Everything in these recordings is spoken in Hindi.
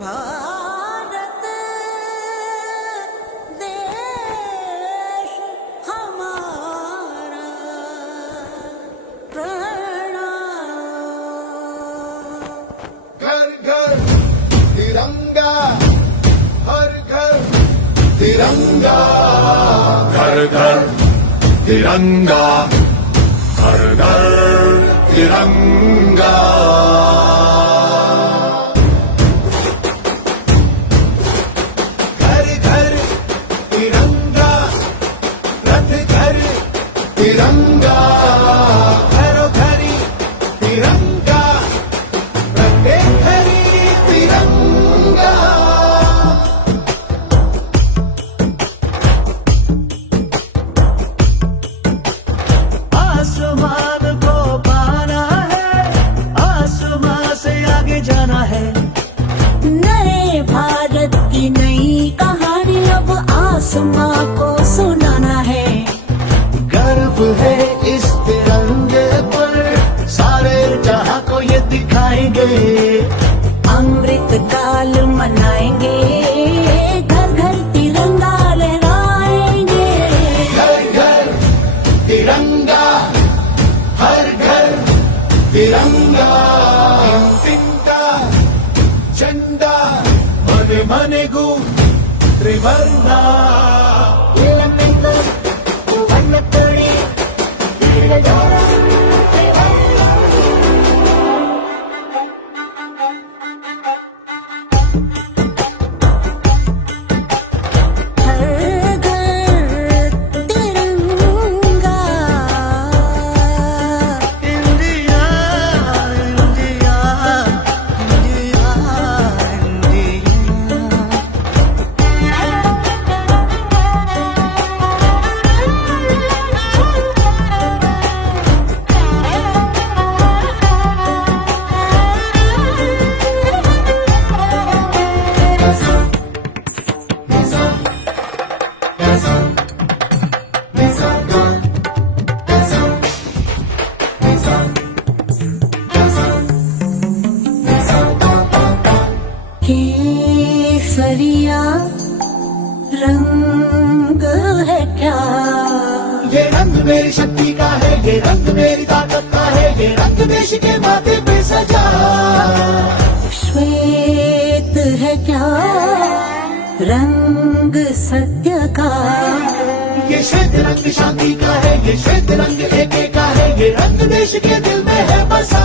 भारत देश हमारा प्रणाम। घर घर तिरंगा, हर घर तिरंगा, घर घर तिरंगा, हर घर तिरंगा। घर घर तिरंगा, रथ घर तिरंगा, घरो घरी तिरंगा, प्रत्येक घरी तिरंगा। आसमान को पाना है, आसमान से आगे जाना है। नए भारत की नई कहानी अब आसमां को सुनाना है। गर्व है इस तिरंगे पर, सारे जहां को ये दिखाएंगे। अमृत काल मनाएंगे, घर घर तिरंगा लहराएंगे। घर घर तिरंगा, हर घर तिरंगा। तिंका झंडा मने मने गु त्रिवर्णा। हर घर तिरंगा, इंडिया इंडिया इंडिया इंडिया। केसरिया रंग है क्या? ये रंग मेरी शक्ति का है, ये रंग मेरी ताकत का है, ये रंग देश के माथे पे सजा। श्वेत है क्या रंग सत्य का? ये श्वेत रंग शांति का है, ये श्वेत रंग एके का है, ये रंग देश के दिल में है बसा।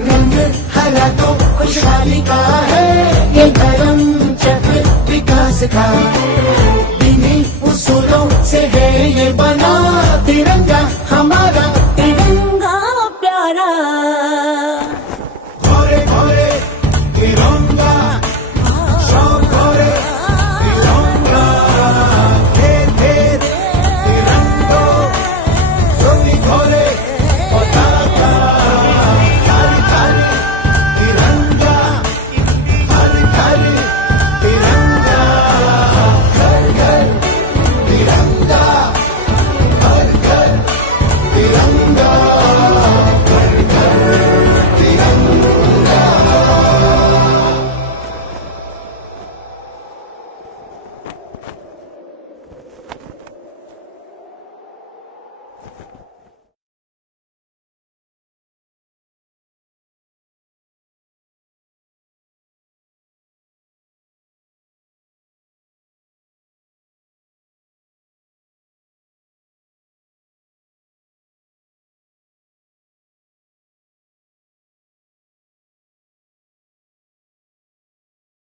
रंग हरा तो खुशहाली का है, ये धर्म चक्र विकास का। इन्हीं उसूलों से है ये बना तिरंगा हमारा। तिरंगा प्यारा, घोरे घोरे तिरंगा, शौक घोरे तिरंगा, घेर घेर तिरंगो, ज्योति घोरे पताका। थारी थारी तिरंगा, हर घर तिरंगा, घर घर तिरंगा, हर घर तिरंगा, घर घर तिरंगा।